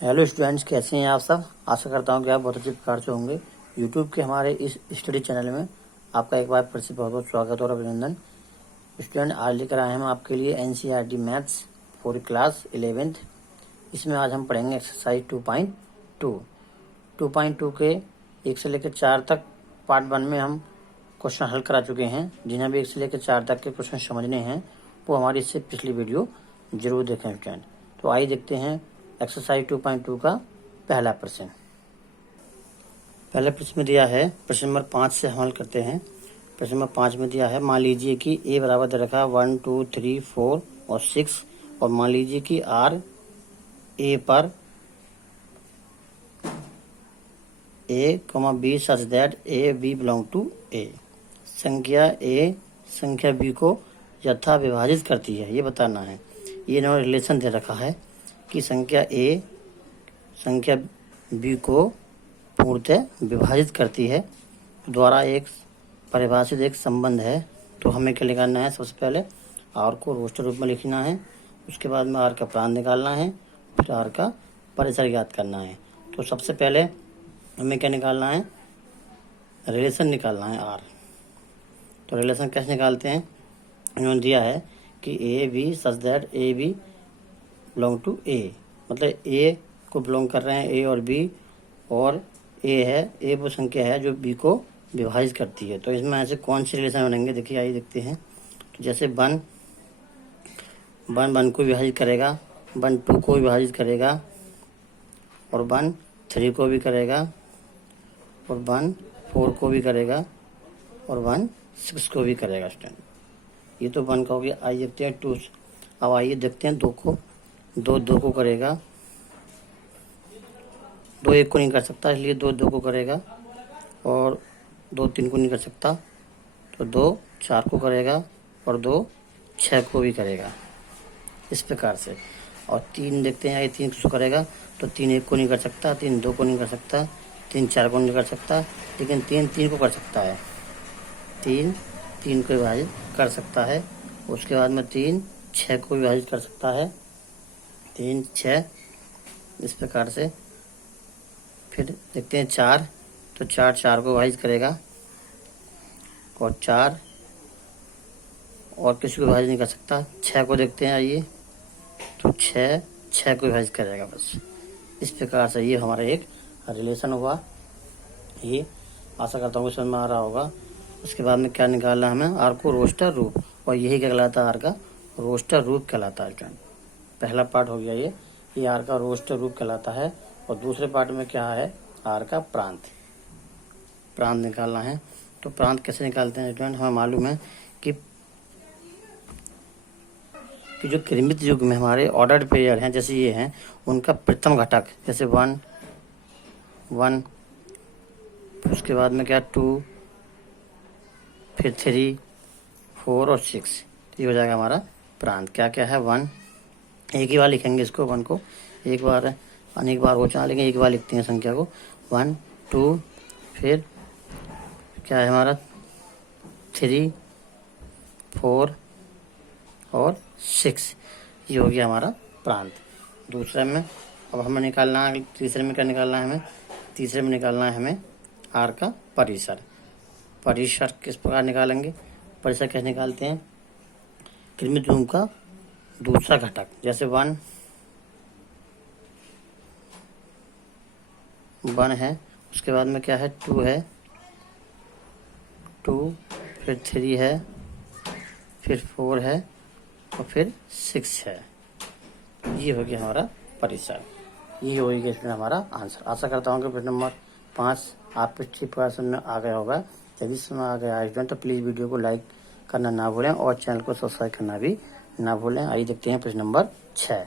Hello students, कैसे हैं आप सब। आशा करता हूं कि आप बहुत अच्छे प्रकार से होंगे। यूट्यूब के हमारे इस स्टडी चैनल में आपका एक बार फिर से बहुत बहुत स्वागत और अभिनंदन। स्टूडेंट, आज लेकर आए हम आपके लिए NCERT maths for class 11th। इसमें आज हम पढ़ेंगे एक्सरसाइज 2.2। 2.2 के 1 से लेकर 4 तक पार्ट 1 में हम क्वेश्चन हल करा चुके हैं। जिन्हें भी 1 से लेकर 4 तक के क्वेश्चन समझने हैं वो हमारी इससे पिछली वीडियो जरूर देखें स्टूडेंट। तो आइए देखते हैं एक्सरसाइज 2.2 का पहला प्रश्न। पहले प्रश्न में दिया है, प्रश्न नंबर 5 से हम हल करते हैं। प्रश्न नंबर 5 में दिया है, मान लीजिए कि ए बराबर दे रखा 1 2 3 4 और 6, और मान लीजिए कि आर ए पर a b such that a b belong to A. संख्या ए संख्या बी को यथा विभाजित करती है, ये बताना है। ये इन्होंने रिलेशन दे रखा है कि संख्या ए संख्या बी को पूर्णतः विभाजित करती है, द्वारा एक परिभाषित एक संबंध है। तो हमें क्या निकालना है? सबसे पहले आर को रोस्टर रूप में लिखना है, उसके बाद में आर का प्रांत निकालना है, फिर आर का परिसर ज्ञात करना है। तो सबसे पहले हमें क्या निकालना है? रिलेशन निकालना है आर। तो रिलेशन कैसे निकालते हैं? इन्होंने दिया है कि a b such that a b belong to A, मतलब ए को बिलोंग कर रहे हैं ए और बी, और ए है, ए वो संख्या है जो बी को विभाजित करती है। तो इसमें ऐसे कौन से रिलेशन बनेंगे? देखिए, आइए देखते हैं। तो जैसे वन को विभाजित करेगा, 1 2 को विभाजित करेगा, और 1 3 को भी करेगा, और 1 4 को भी करेगा, और 1 6 को भी करेगा स्टूडेंट। ये तो 1 का हो गया। आइए देखते हैं 2। अब आइए देखते हैं 2 को। 2 को करेगा, 2 1 को नहीं कर सकता, इसलिए 2 को करेगा, और 2 3 को नहीं कर सकता, तो 2 4 को करेगा, और 2 6 को भी करेगा, इस प्रकार से। और 3 देखते हैं, ये 3 किसको करेगा? तो 3 1 को नहीं कर सकता, 3 2 को नहीं कर सकता, 3 4 को नहीं कर सकता, लेकिन 3 3 को कर सकता है। 3 3 को विभाजित कर सकता है। उसके बाद में 3 6 को विभाजित कर सकता है, 3 6, इस प्रकार से। फिर देखते हैं 4, तो 4 4 को विभाजित करेगा, और 4 और किसी को विभाजित नहीं कर सकता। 6 को देखते हैं, आइए, तो 6 6 को विभाजित करेगा बस। इस प्रकार से ये हमारा एक रिलेशन हुआ। ये आशा करता हूँ समझ में आ रहा होगा। उसके बाद में क्या निकालना है हमें? आर को रोस्टर रूप, और यही क्या कहलाता है? आर का रोस्टर रूप कहलाता है। पहला पार्ट हो गया ये आर का रोस्टर रूप कहलाता है। और दूसरे पार्ट में क्या है? आर का प्रांत निकालना है। तो प्रांत कैसे निकालते हैं स्टूडेंट? हमें मालूम है कि जो क्रमित युग में हमारे ऑर्डर्ड पेयर हैं, जैसे ये हैं, उनका प्रथम घटक, जैसे 1 1, उसके बाद में क्या 2, फिर 3 4 और 6, ये हो जाएगा हमारा प्रांत। क्या क्या है? 1, एक ही बार लिखेंगे इसको, 1 को एक बार है, अनेक बार हो चाहे, लेकिन एक बार लिखते हैं संख्या को। 1 2, फिर क्या है हमारा? 3 4 और 6, ये हो गया हमारा प्रांत। दूसरे में अब हमें निकालना है, तीसरे में क्या निकालना है हमें? तीसरे में निकालना है हमें आर का परिसर। परिसर किस प्रकार निकालेंगे? परिसर कैसे निकालते हैं? क्रमित रूप का दूसरा घटक, जैसे 1 है, उसके बाद में क्या है? 2 है, 2, फिर 3 है, फिर 4 है, और फिर 6 है। ये हो गया हमारा परिसर। ये हो गया इसमें हमारा आंसर। आशा करता हूँ कि प्रश्न नंबर 5 आप पिछली प्रश्न में आ गया होगा। यदि इसमें आ गया है तो प्लीज़ वीडियो को लाइक करना ना भूलें, और चैनल को सब्सक्राइब करना भी ना भूलें। आइए देखते हैं प्रश्न नंबर 6।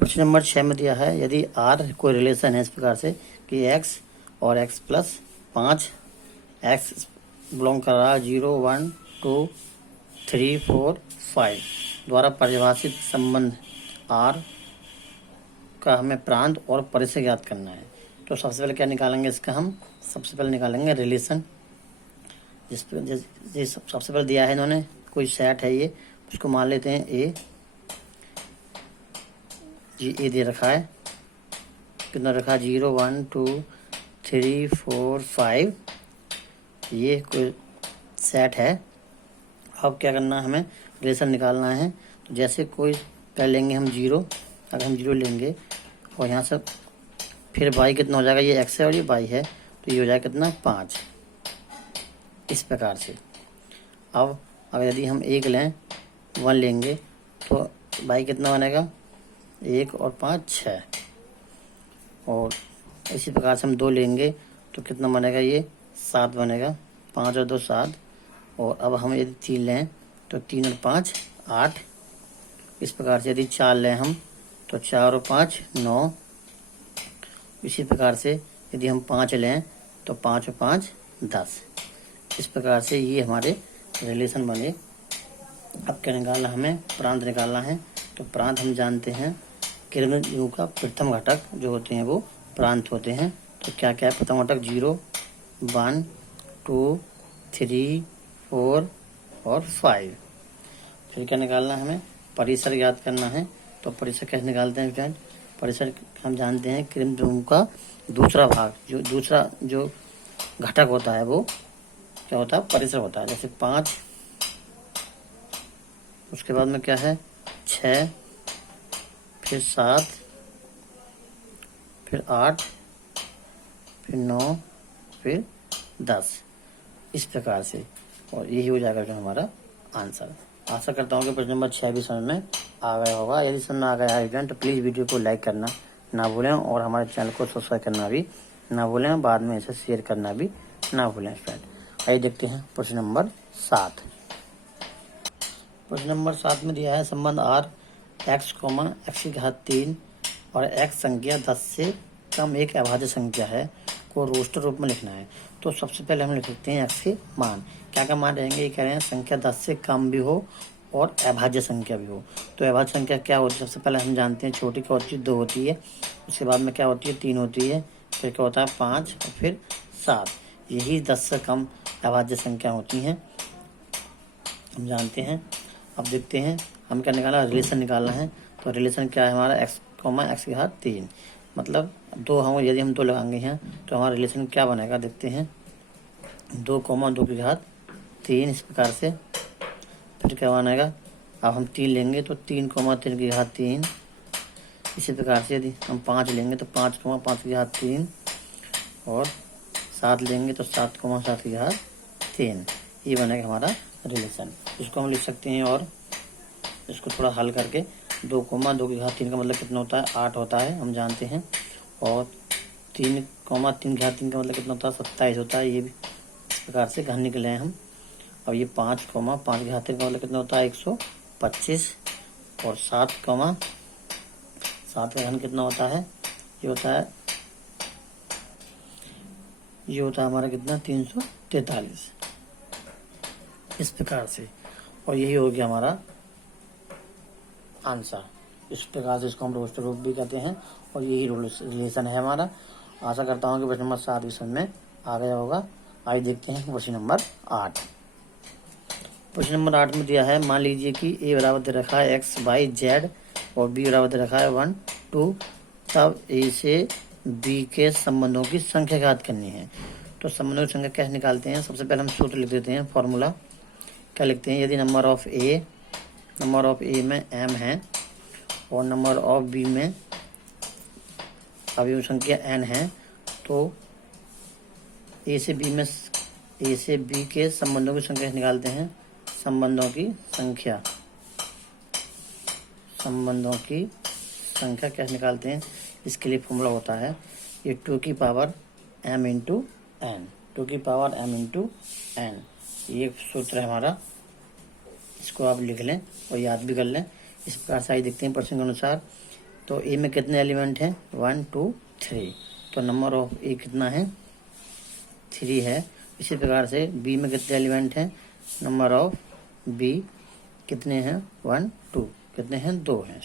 प्रश्न नंबर 6 में दिया है, यदि आर कोई रिलेशन है इस प्रकार से कि x और x प्लस 5, x बिलोंग कर रहा है 0 1 2 3 4 5 द्वारा परिभाषित संबंध आर का हमें प्रांत और परिसर ज्ञात करना है। तो सबसे पहले क्या निकालेंगे इसका? हम सबसे पहले निकालेंगे रिलेशन। जिस सबसे पहले दिया है इन्होंने, कोई सेट है ये, उसको मान लेते हैं ए, जी ए दे रखा है, कितना रखा, 0 1 2 3 4 5, ये कोई सेट है। अब क्या करना है, हमें रिलेशन निकालना है। तो जैसे कोई पहले लेंगे हम 0, अगर हम 0 लेंगे और यहाँ से फिर y कितना हो जाएगा, ये x है और ये y है, तो ये हो जाएगा कितना, 5। इस प्रकार से अब अगर यदि हम 1 लें, 1 लेंगे तो y कितना बनेगा, 1 और 5 6। और इसी प्रकार से हम 2 लेंगे तो कितना बनेगा, ये 7 बनेगा, 5 और 2 7। और अब हम यदि 3 लें तो 3 और 5 8। इस प्रकार से यदि 4 लें हम तो 4 और 5 9। इसी प्रकार से यदि हम 5 लें तो 5 और 5 10। इस प्रकार से ये हमारे रिलेशन बने। अब क्या निकालना, हमें प्रांत निकालना है। तो प्रांत हम जानते हैं, कृमियों का प्रथम घटक जो होते हैं वो प्रांत होते हैं। तो क्या क्या है, प्रथम घटक 0 1 2 3 4 और 5। फिर क्या निकालना है, हमें परिसर याद करना है। तो परिसर कैसे निकालते हैं फ्रेंड, परिसर हम जानते हैं कृमियों का दूसरा भाग, जो दूसरा जो घटक होता है वो क्या होता है, परिसर होता है। जैसे 5, उसके बाद में क्या है 6, फिर 7, फिर 8, फिर 9, फिर 10। इस प्रकार से, और यही हो जाएगा जो हमारा आंसर। आशा करता हूँ कि प्रश्न नंबर 6 भी समझ में आ गया होगा। यदि समझ में आ गया है तो प्लीज़ वीडियो को लाइक करना ना भूलें और हमारे चैनल को सब्सक्राइब करना भी ना भूलें, बाद में इसे शेयर करना भी ना भूलें फ्रेंड। आइए देखते हैं प्रश्न नंबर 7। प्रश्न नंबर 7 में दिया है संबंध r x, x की घात 3 और x संख्या 10 से कम एक अभाज्य संख्या है को रोस्टर रूप में लिखना है। तो सबसे पहले हम लिख सकते हैं x के मान। क्या क्या मान रहेंगे, ये कह रहे हैं संख्या 10 से कम भी हो और अभाज्य संख्या भी हो। तो अभाज्य संख्या क्या होती है, सबसे पहले हम जानते हैं छोटी क्या होती है, 2 होती है। उसके बाद में क्या होती है, 3 होती है। फिर क्या होता है 5 और फिर 7। यही 10 से कम अभाज्य संख्या होती हैं, हम जानते हैं। अब देखते हैं हम क्या निकाला, रिलेशन निकालना है। तो रिलेशन क्या है हमारा, x, x की घात 3, मतलब 2 हम यदि हम 2 लगाएंगे हैं तो हमारा रिलेशन क्या बनेगा, देखते हैं 2, 2 की घात 3। इस प्रकार से फिर क्या बनेगा, अब हम 3 लेंगे तो 3, 3 की घात 3। इसी प्रकार से यदि हम 5 लेंगे तो 5, 5 की घात 3। और 7 लेंगे तो 7, 7 की घात 3। ये बनेगा हमारा रिलेशन। इसको हम लिख सकते हैं और इसको थोड़ा हल करके 2, 2 की घात 3 का मतलब कितना होता है, 8 होता है, हम जानते हैं। और 3, 3 की घात 3 का मतलब कितना होता है, 27 होता है। ये भी इस प्रकार से घन निकले हैं हम। और ये 5, 5 की घात 3 का मतलब कितना होता है, 125। और 7 का घन कितना होता है, ये होता है हमारा कितना, 343। इस प्रकार से, और यही हो गया हमारा आंसर। इस प्रकार से इसको हम रोस्टर रूप भी कहते हैं और यही रिलेशन है हमारा। आशा करता हूँ कि प्रश्न नंबर 7 भी समझ में आ गया होगा। आइए देखते हैं प्रश्न नंबर 8। प्रश्न नंबर 8 में दिया है, मान लीजिए कि a बराबर दे रखा है x, y, z और b बराबर दे रखा है 1 2। तब a से b के संबंधों की संख्या ज्ञात करनी है। तो संबंधों की संख्या कैसे निकालते हैं, सबसे पहले हम सूत्र लिख देते हैं, फॉर्मूला क्या लिखते हैं, यदि नंबर ऑफ ए में m है और नंबर ऑफ बी में अवयव संख्या n है, तो ए से बी के संबंधों की संख्या निकालते हैं। संबंधों की संख्या कैसे निकालते हैं, इसके लिए फॉर्मूला होता है ये 2 की पावर m इंटू एन, 2 की पावर m इंटू एन। ये सूत्र है हमारा, इसको आप लिख लें और याद भी कर लें। इस प्रकार से देखते हैं प्रश्न के अनुसार। तो ए में कितने एलिमेंट हैं, 1 2 3। तो नंबर ऑफ ए कितना है, 3 है। इसी प्रकार से बी में कितने एलिमेंट हैं, नंबर ऑफ बी कितने हैं, 1 2, कितने हैं, 2 हैं।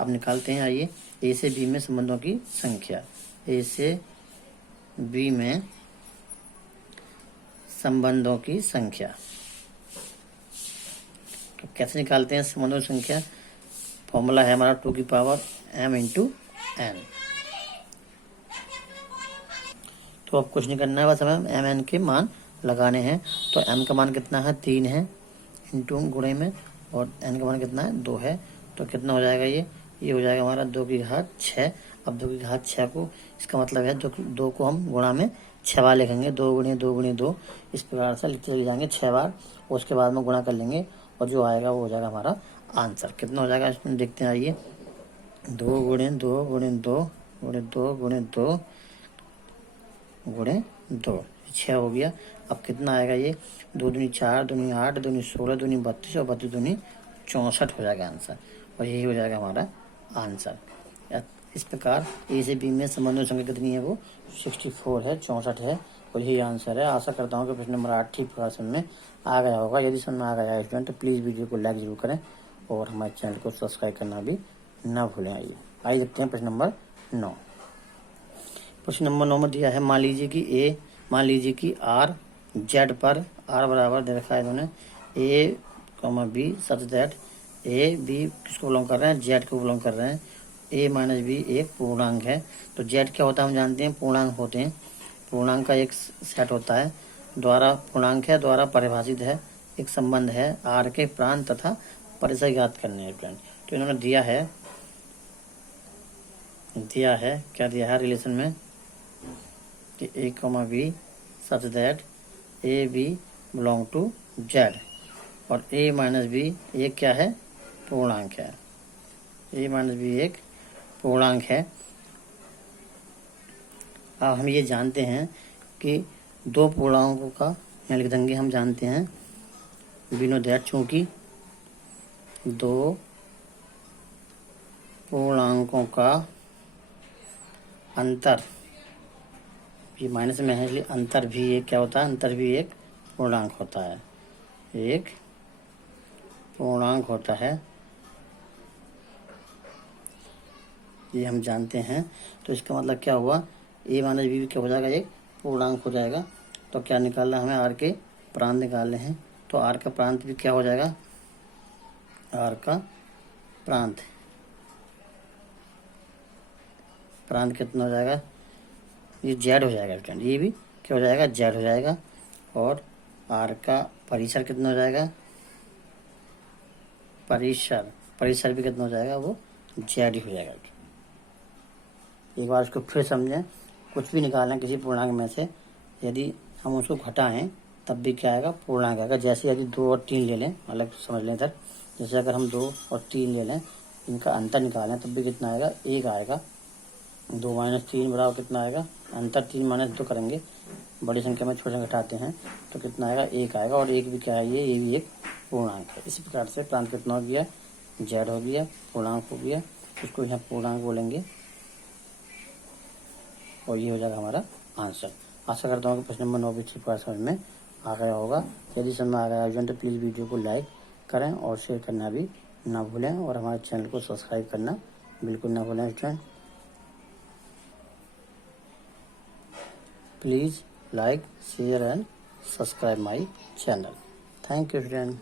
अब निकालते हैं, आइए ए से बी में संबंधों की संख्या। ए से बी में संबंधों की संख्या, तो कैसे निकालते हैं संबंधों की संख्या, फॉर्मूला है हमारा 2 की पावर m इंटू एन। तो अब कुछ नहीं करना है, बस हमें एम एन के मान लगाने हैं। तो एम का मान कितना है 3 है इंटू गुणे में, और एन का मान कितना है 2 है। तो कितना हो जाएगा ये हो जाएगा हमारा 2 की घात 6। अब 2 की घात 6 को, इसका मतलब है 2 को हम गुणा में 6 बार लिखेंगे, 2 गुणे 2 गुणे 2, इस प्रकार से लिखते चले जाएंगे 6 बार, और उसके बाद में गुणा कर लेंगे और जो आएगा वो हो जाएगा हमारा आंसर। कितना हो जाएगा इसमें देखते हैं, आइए 2 गुणे 2 गुणे 2 गुणे 2 गुणे 2 गुणे 2, 6 हो गया। अब कितना आएगा ये 2 दूनी 4, 2 दूनी 8, 2 दूनी 16, 2 दूनी 32 और 32 दूनी 64 हो जाएगा आंसर, और यही हो जाएगा हमारा आंसर। इस प्रकार ए से बी में संबंधित संख्या कितनी है, वो 64 है, 64 है, और यही आंसर है। आशा करता हूँ कि प्रश्न नंबर 8 ठीक प्रकार समझ में आ गया होगा। यदि समझ में आ गया है स्टूडेंट तो प्लीज़ वीडियो को लाइक जरूर करें और हमारे चैनल को सब्सक्राइब करना भी ना भूलें। आइए देखते हैं प्रश्न नंबर 9। प्रश्न नंबर 9 में दिया है, मान लीजिए कि आर जेड पर, आर बराबर दे रखा है इन्होंने a comma b such that a b किसको बिलोंग कर रहे हैं, जेड को बिलोंग कर रहे हैं। ए माइनस बी एक पूर्णांक है। तो जेड क्या होता है हम जानते हैं, पूर्णांक होते हैं, पूर्णांक का एक सेट होता है, द्वारा पूर्णांक है, द्वारा परिभाषित है, एक संबंध है, आर के प्रांत तथा परिसर ज्ञात करने हैं फ्रेंड। तो इन्होंने दिया है क्या दिया है रिलेशन में कि a comma b such that a b belong to Z, और ए माइनस बी एक क्या है, पूर्णांक है, ए माइनस बी एक पूर्णांक है। अब हम ये जानते हैं कि दो पूर्णांकों का यहाँ लिख देंगे, हम जानते हैं वी नो दैट, चूंकि दो पूर्णांकों का अंतर, ये माइनस में है इसलिए अंतर भी एक क्या होता है, अंतर भी एक पूर्णांक होता है, एक पूर्णांक होता है, ये हम जानते हैं। तो इसका मतलब क्या हुआ, ए माइनस बी क्या हो जाएगा, एक पूर्णांक हो जाएगा। तो क्या निकालना है हमें, आर के प्रांत निकालने हैं। तो आर का प्रांत भी क्या हो जाएगा, आर का प्रांत कितना हो जाएगा, ये जेड हो जाएगा फ्रेंड, ये भी क्या हो जाएगा, जेड हो जाएगा। और आर का परिसर कितना हो जाएगा, परिसर भी कितना हो जाएगा, वो जेड ही हो जाएगा। एक बार इसको फिर समझें, कुछ भी निकालें किसी पूर्णांक में से, यदि हम उसको घटाएं तब भी क्या आएगा, पूर्णांक आएगा। जैसे यदि 2 और 3 ले लें, अलग समझ लें इधर, जैसे अगर हम 2 और 3 ले लें, इनका अंतर निकालें तब भी कितना आएगा, 1 आएगा। 2 माइनस 3 बराबर कितना आएगा, अंतर 3 माइनस 2 करेंगे, बड़ी संख्या में छोटे घटाते हैं तो कितना आएगा, 1 आएगा। और 1 भी क्या है, ये भी एक पूर्णांक है। इसी प्रकार से प्रांत कितना हो गया, जेड हो गया, पूर्णांक हो गया, इसको यहाँ पूर्णांक बोलेंगे, और ये हो जाएगा हमारा आंसर। आशा करता हूँ कि प्रश्न नंबर 9 भी ठीक बार समझ में आ गया होगा। यदि समझ में आ गया है तो प्लीज़ वीडियो को लाइक करें और शेयर करना भी ना भूलें, और हमारे चैनल को सब्सक्राइब करना बिल्कुल ना भूलें student. Please like share and subscribe my channel. Thank you student.